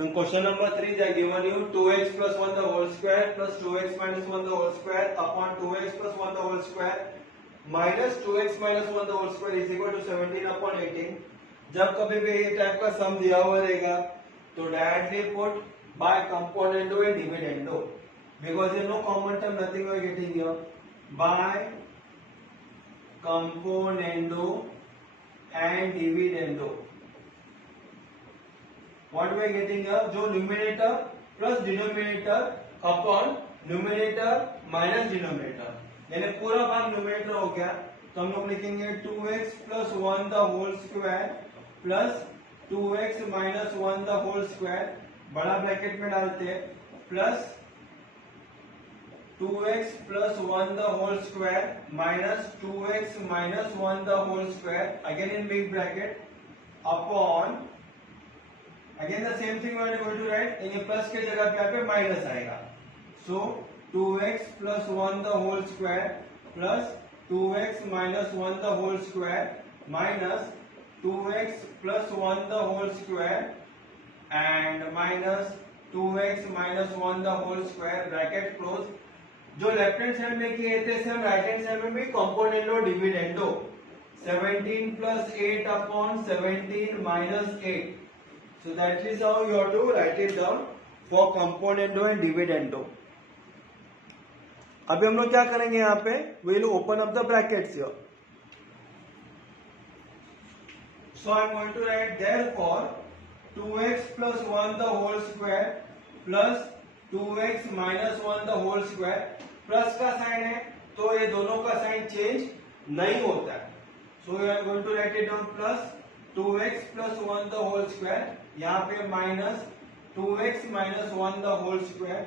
then question number 3 they are given you 2x plus 1 the whole square plus 2x minus 1 the whole square upon 2x plus 1 the whole square minus 2x minus 1 the whole square is equal to 17 upon 18. जब कभी भी ये type का सम दिया हुआ रहेगा तो directly put buy componendo and dividendo because there is no common term, nothing we are getting here. By componendo and dividendo. What we are getting here? जो numerator plus denominator upon numerator minus denominator. यानी पूरा भाग numerator हो गया तो हम लोग लिखेंगे 2x plus 1 the whole square plus 2x minus 1 the whole square बड़ा ब्रैकेट में डालते हैं plus 2x plus 1 the whole square minus 2x minus 1 the whole square again in big bracket upon again the same thing we are going to write in plus के जगह पे यहाँ पे minus आएगा so 2x plus 1 the whole square plus 2x minus 1 the whole square minus 2x plus 1 the whole square and minus 2x minus 1 the whole square bracket close. जो left hand side में किए थे same right hand side में भी componendo dividendo 17 plus 8 upon 17 minus 8. So that is how you have to write it down for componendo and dividendo. अभी हम लोग क्या करेंगे यहाँ पे we'll open up the brackets here. So I am going to write therefore 2x plus 1 the whole square plus 2x minus 1 the whole square plus का sign है तो ये दोनों का साइन चेंज नहीं होता है so we are going to write it down plus 2x plus 1 the whole square यहाँ पे minus 2x minus 1 the whole square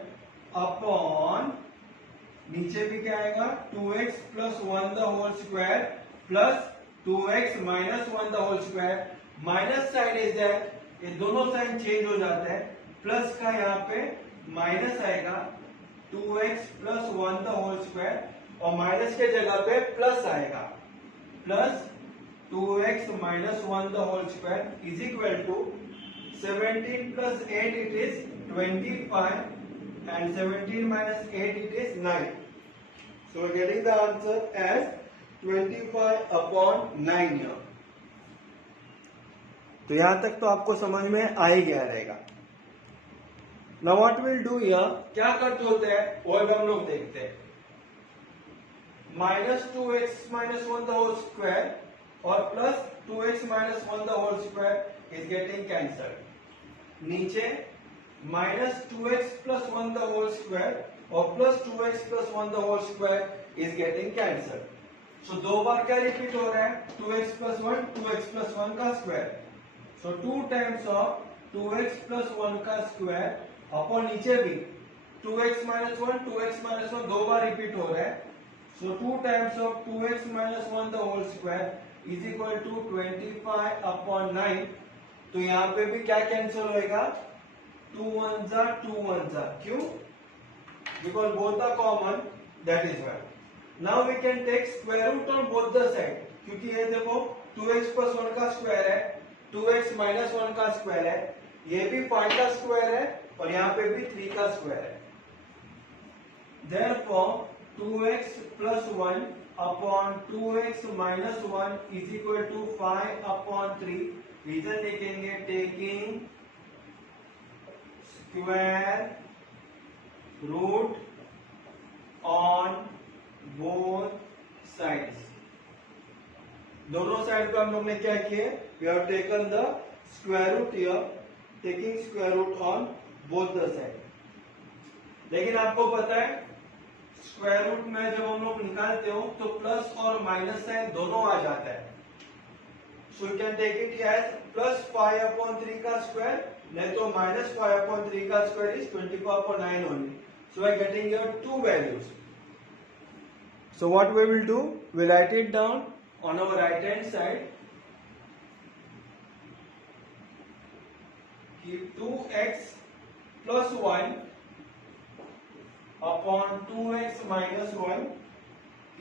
upon नीचे भी क्या आएगा 2x plus 1 the whole square plus 2x minus 1 the whole square minus sign is that ये दोनों sign change हो जाते हैं प्लस का यहाँ पे माइनस आएगा 2x plus 1 the whole square और माइनस के जगह पे प्लस आएगा plus 2x minus 1 the whole square is equal to 17 plus 8 it is 25 and 17 minus 8 it is 9. So we are getting the answer as 25 upon 9 here. तो यहां तक तो आपको समझ में आ ही गया रहेगा. Now what we'll do here, क्या करते होते हैं वो हम लोग देखते हैं. minus 2x minus 1 the whole square और plus 2x minus 1 the whole square is getting cancelled. नीचे minus 2x plus 1 the whole square और plus 2x plus 1 the whole square is getting cancelled. So दो बार क्या repeat हो रहा है 2x plus 1 2x plus 1 का square. So 2 times of 2x plus 1 का स्क्वायर अपॉन नीचे भी 2x minus 1 2x minus 1 दो बार रिपीट हो रहा है. So 2 times of 2x minus 1 the whole square is equal to 25 upon 9. तो यहाँ पे भी क्या कैंसिल होएगा 2 1s are 2 1s are. क्यों? Because both are common, that is why. Now we can take square root on both the side. क्योंकि ये देखो 2x plus 1 का स्क्वायर है 2x minus 1 का स्क्वायर है ये भी 5 का स्क्वायर है और यहाँ पे भी 3 का स्क्वायर है. Therefore 2x plus 1 upon 2x minus 1 is equal to 5 upon 3. Reason लिखेंगे taking square root on both sides. दोनों साइड पे हम लोग ने क्या किया we have taken the square root here taking square root on both the side. लेकिन आपको पता है स्क्वायर रूट में जब हम लोग निकालते हो तो प्लस और माइनस साइन दोनों आ जाता है. So you can take it as plus 5 upon 3 का स्क्वायर नहीं तो माइनस 5 अपॉन 3 का square is 25 upon 9 only. So I getting your two values. So what we will do we write it down on our right hand side कि 2x plus 1 upon 2x minus 1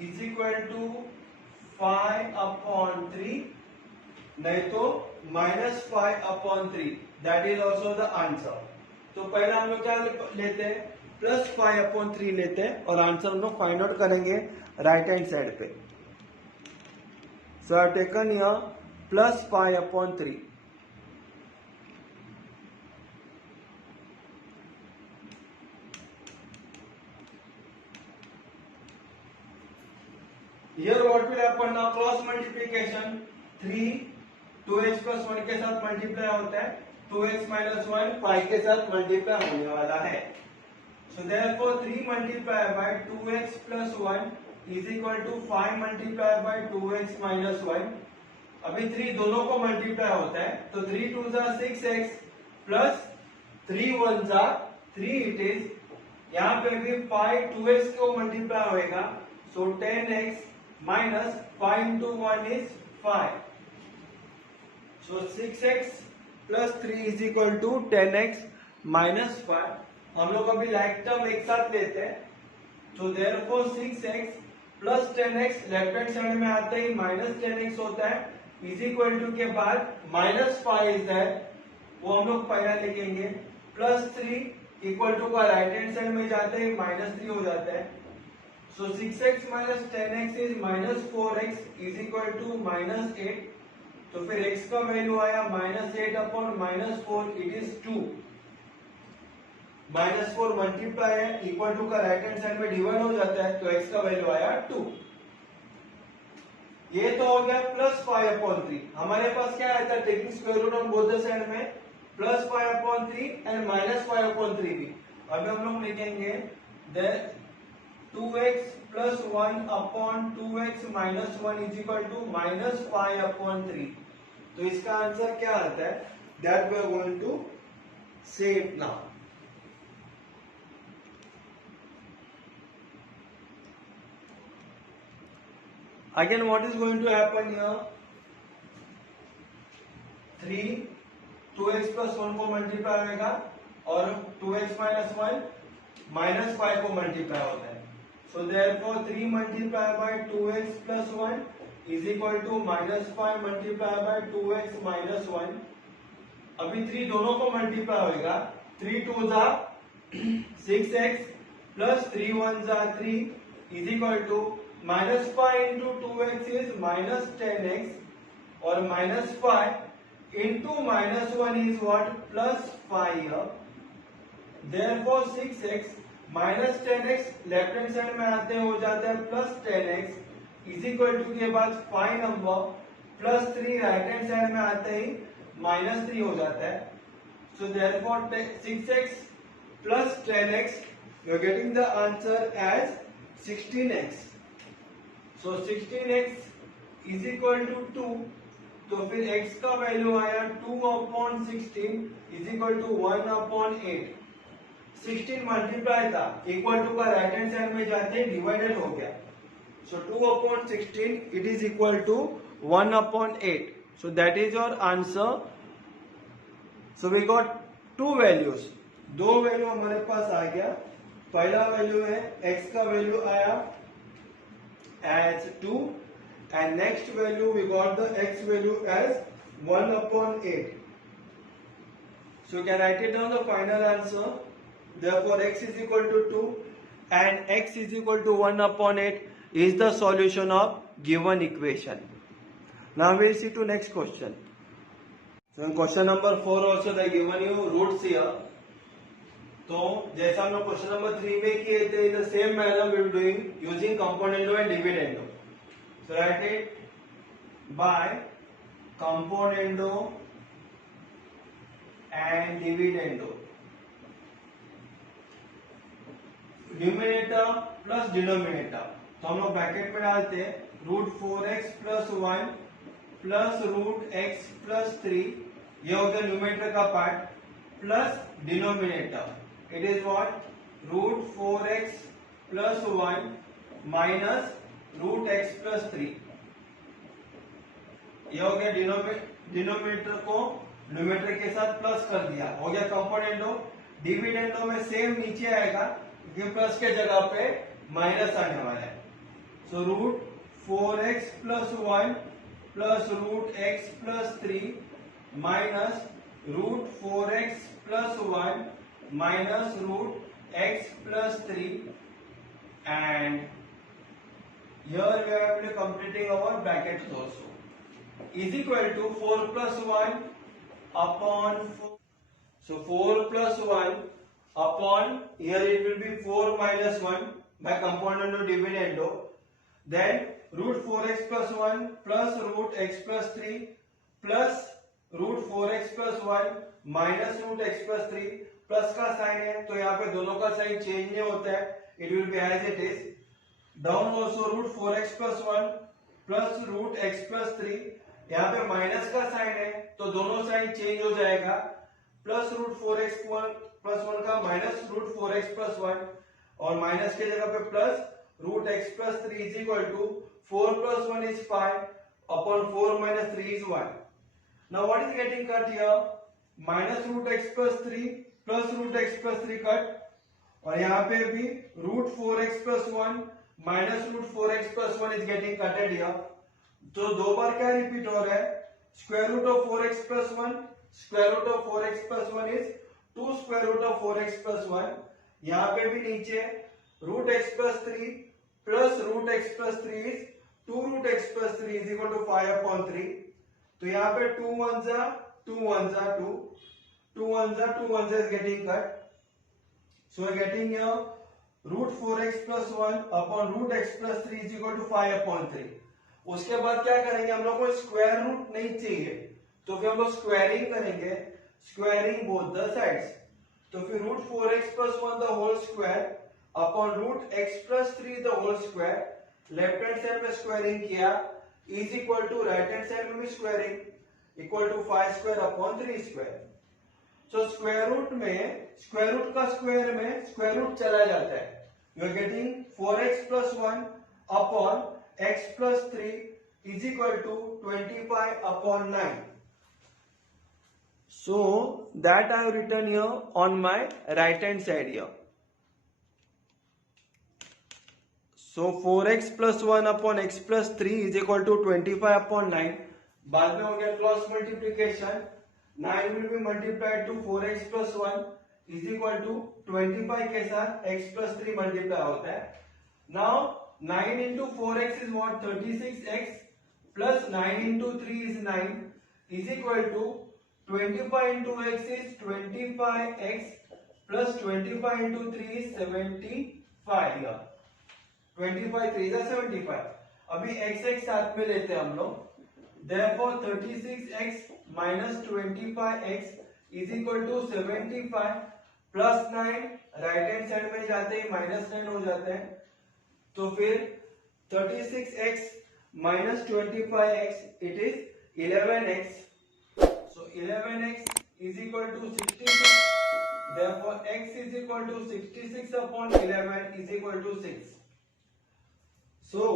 is equal to 5 upon 3 नहीं तो -5/3, that is also the answer. तो पहले हम लोग क्या लेते हैं, +5/3 लेते हैं और आंसर हम लोग फाइंड आउट करेंगे राइट हैंड साइड पे। So I have taken here +5/3। Here what will happen now, cross multiplication 3 2x + 1 के साथ मल्टीप्लाई होता है, 2x - 1 5 के साथ मल्टीप्लाई होने वाला है। So therefore 3 multiplied by 2x + 1 is equal to 5 multiplied by 2x - 1। अभी 3 दोनों को मल्टीप्लाई होता है तो 3 2 जा 6x प्लस 3 1 जा 3 इट इज। यहाँ पे भी 5 2x को मल्टीप्लाई होएगा, सो 10x minus 5 into 1 is 5. So 6x plus 3 is equal to 10x minus 5. हम लोग अभी लाइक टर्म एक साथ लेते हैं, तो therefore 6x plus 10x left hand side में आते ही minus 10x होता है, इज इक्वल टू के बाद -5 इज दैट, वो हम लोग पहला लिखेंगे, प्लस 3 इक्वल टू का राइट हैंड साइड में जाते ही -3 हो जाता है। So 6x minus 10x is -4x is equal to -8। तो फिर x का वैल्यू आया -8 अपॉन -4, इट इज 2। -4 मल्टीप्लाई है, इक्वल टू का राइट हैंड साइड में डिवाइड हो जाता है, तो x का वैल्यू आया 2। ये तो हो गया +5/3। हमारे पास क्या आया था, taking square root on both the side में, +5/3 एंड -5/3 भी। अभी हम लोग लिखेंगे दैट 2x plus 1 upon 2x minus 1 is equal to -5/3। तो इसका आंसर क्या आता है, that we are going to say it now। Again what is going to happen here, 3 2x plus 1 को मल्टीप्लाई होगा और 2x minus 1 -5 को मल्टीप्लाई होता है। So therefore 3 multiplied by 2x plus 1 is equal to -5 multiplied by 2x minus 1। अभी 3 दोनों को multiply होगा, 3 2 जा 6x प्लस 3 1 जा 3 is equal to -5 into 2x is -10x और -5 into -1 is what, +5 here। Therefore 6x minus 10x left hand side में आते हो जाता है +10x इज इक्वल टू के बाद 5 नंबर +3 राइट हैंड साइड में आते ही -3 हो जाता है। So therefore 6x plus 10x you are getting the answer as 16x। so 16x is equal to 2, तो फिर x का वैल्यू आया 2/16 is equal to 1/8। 16 मल्टीप्लाई था, इक्वल टू का राइट हैंड साइड में जाते डिवाइडेड हो गया, so 2/16 it is equal to 1/8। So that is your answer. So we got 2 values, 2 value हमारे पास आ गया। पहला वैल्यू है x का वैल्यू आया as 2 and next value we got the x value as 1/8। So you can write it down the final answer. Therefore x is equal to 2 and x is equal to 1/8 is the solution of given equation. Now we will see to next question. So in question number 4 also they given you roots here. तो जैसा हम लोग question number 3 में किए थे, the same manner we will doing using componendo and dividendo. So write it by componendo and dividendo। Numerator plus denominator, तो हम लोग ब्रैकेट में डालते हैं √4x + 1 प्लस √x + 3, ये हो गया न्यूमिनेटर का part, plus denominator it is what, √4x + 1 minus √x + 3, ये हो गया डिनोमिनेटर को न्यूमिनेटर के साथ प्लस कर दिया, हो गया कंपोनेंडो। डिविडेंडो में सेम नीचे आएगा, प्लस के जगह पे माइनस आने वाला है। सो √4x + 1 plus root x plus 3 minus root 4x plus 1 minus root x plus 3, and here we are completing our brackets also, is equal to 4 plus 1 upon 4. So 4 plus 1 upon, here it will be 4 minus 1 by componendo dividendo, then root 4x plus 1 plus root x plus 3 plus root 4x plus 1 minus root x plus 3, plus का sign है तो यहाँ पे दोनों का sign change नहीं होता है, it will be as it is. Down also root 4x plus 1 plus root x plus 3, यहाँ पे माइनस का साइन है तो दोनों साइन चेंज हो जाएगा, प्लस रूट 4x प्लस 1 का माइनस रूट 4x प्लस 1 और माइनस के जगह पे plus root x plus 3 is equal to 4 plus 1 is 5 upon 4 minus 3 is 1. Now what is getting cut here? Minus root x plus 3 plus root x plus 3 cut, और यहाँ पे भी root 4x plus 1 minus root 4x plus 1 is getting cutted here. तो दो बार क्या repeat हो रहा है? Square root of 4x plus 1, square root of 4x plus 1 is 2 square root of 4x plus 1. यहाँ पे भी नीचे root x plus 3 plus root x plus 3 is 2 root x plus 3 is equal to 5 upon 3. तो यहाँ पे 2 1 जा 2 1 जा 2, 2 1 जा 2 1 जा is getting cut. So we are getting here root 4x plus 1 upon root x plus 3 is equal to 5 upon 3. उसके बाद क्या करेंगे? हम लोग को स्क्वायर रूट नहीं चाहिए तो फिर हम लोग स्क्वायरिंग करेंगे, स्क्वायरिंग बोथ द साइड्स. तो फिर root 4x plus 1 the whole square upon root x plus 3 the whole square, left hand side में स्क्वायरिंग किया is equal to right hand side में भी squaring equal to 5 square upon 3 square. So square root में square root का square में square root चला जाता है. You are getting 4x plus 1 upon x plus 3 is equal to 25 upon 9. So that I have written here on my right hand side here. So 4x plus 1 upon x plus 3 is equal to 25 upon 9. बाद में हो गया cross multiplication. 9 will be multiplied to 4x plus 1 is equal to 25 के साथ x plus 3 multiply होता है. Now 9 into 4x is what? 36x plus 9 into 3 is 9 is equal to 25 into x is 25x plus 25 into 3 is 75 here. 25 3 is 75. अभी x साथ में लेते हैं हम लोग. Therefore 36x minus 25x is equal to 75 plus 9, right hand side में जाते ही minus 9 हो जाते हैं. तो फिर 36x minus 25x it is 11x. So 11x is equal to 66. Therefore x is equal to 66 upon 11 is equal to 6. So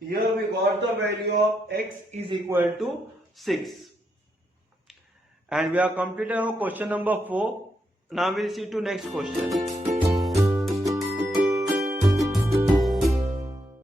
here we got the value of x is equal to 6. And we have completed our question number 4. Now we'll see to next question.